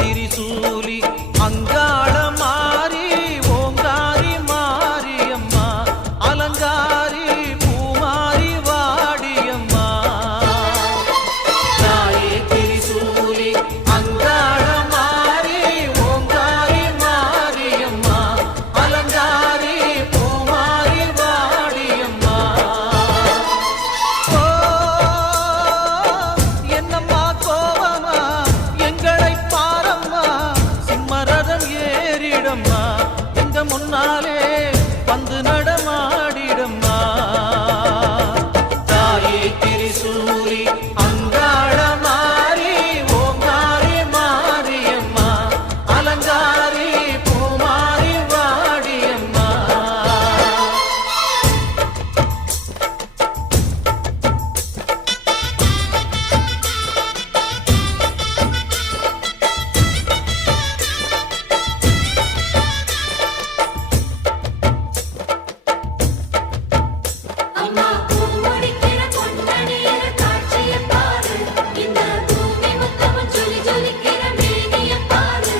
திரிசூலி அங்காள மாறி ஓங்காரி மாரியம்மா அலங்காரி பூமாரி வாடியம்மா தாயே திரிசூலி அங்காள மாறி ஓங்காரி மாரியம்மா அலங்காரி பூமாரி வாடியம்மா ஓ என்னம்மா கோவமா எங்களை பாரம்மா சிம்மரதம் ஏறிடம்மா எங்க முன்னாலே வந்து நடமாடிடம்மா தாயே திரிசூலி அங்காள மாறி ஓங்காரி மாரியம்மா அலங்காரி பூமாரி வாடியம்மா அம்மா பூமுடிக்கிற பொன்னணியில காட்சிய பாரு இந்த பூமி முத்தமும் ஜொலி ஜொலிக்கிற மேனிய பாரு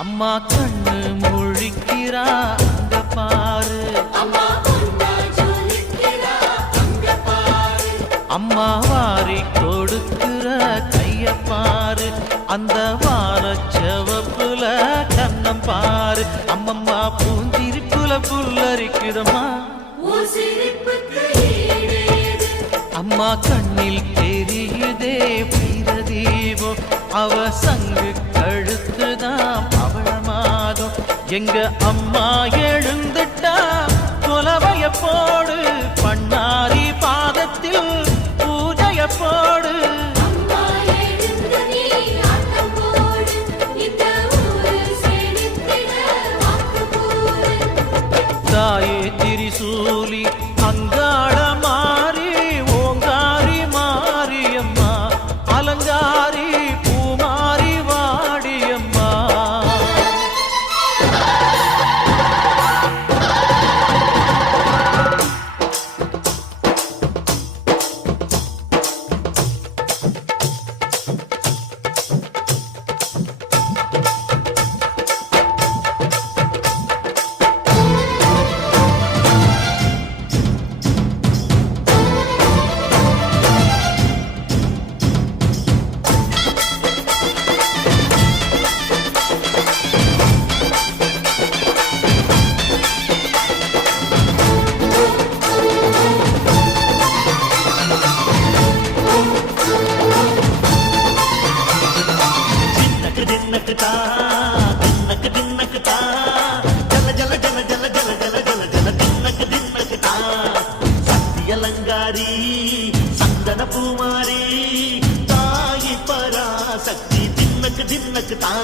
அம்மா கண்ணு முழிக்கிறா அங்க பாரு அம்மா பொன்னா ஜொலிக்கிறா அங்க பாரு அம்மா வாரி கொடுக்கிற கைய பாரு அந்த வானச்சவப்புல கண்ணம் பாரு அம்மம்மா பூந்திரிப்புல புல்லரிக்குதம்மா உன் சிரிப்புக்கு ஈடேது அம்மா கண்ணில் தெரியுதே வீரதீபம் அவ சங்கு கழுத்துதான் பவளமாகும் எங்க அம்மா எழுந்துட்டா கொலவைய போடு பண்ணாரி பாதத்தில் பூஜைய போடு அம்மா எழுந்து நீ ஆட்டம் போடு இந்த ஊரு செழித்திட வாக்கு போடு தாயே திரிசூலி அங்காள மாறி ஓங்காரி மாரியம்மா அலங்காரி பூமாரி வாடியம்மா தின்னக்கு தின்னக்கு தா தின்னக்கு தின்னக்கு தா ஜல ஜல ஜல ஜல ஜல ஜல ஜல ஜல தின்னக்கு தின்னக்கு தா சக்தி அலங்காரி சந்தன பூமாரி தாயி பராசக்தி தின்னக்கு தின்னக்கு தா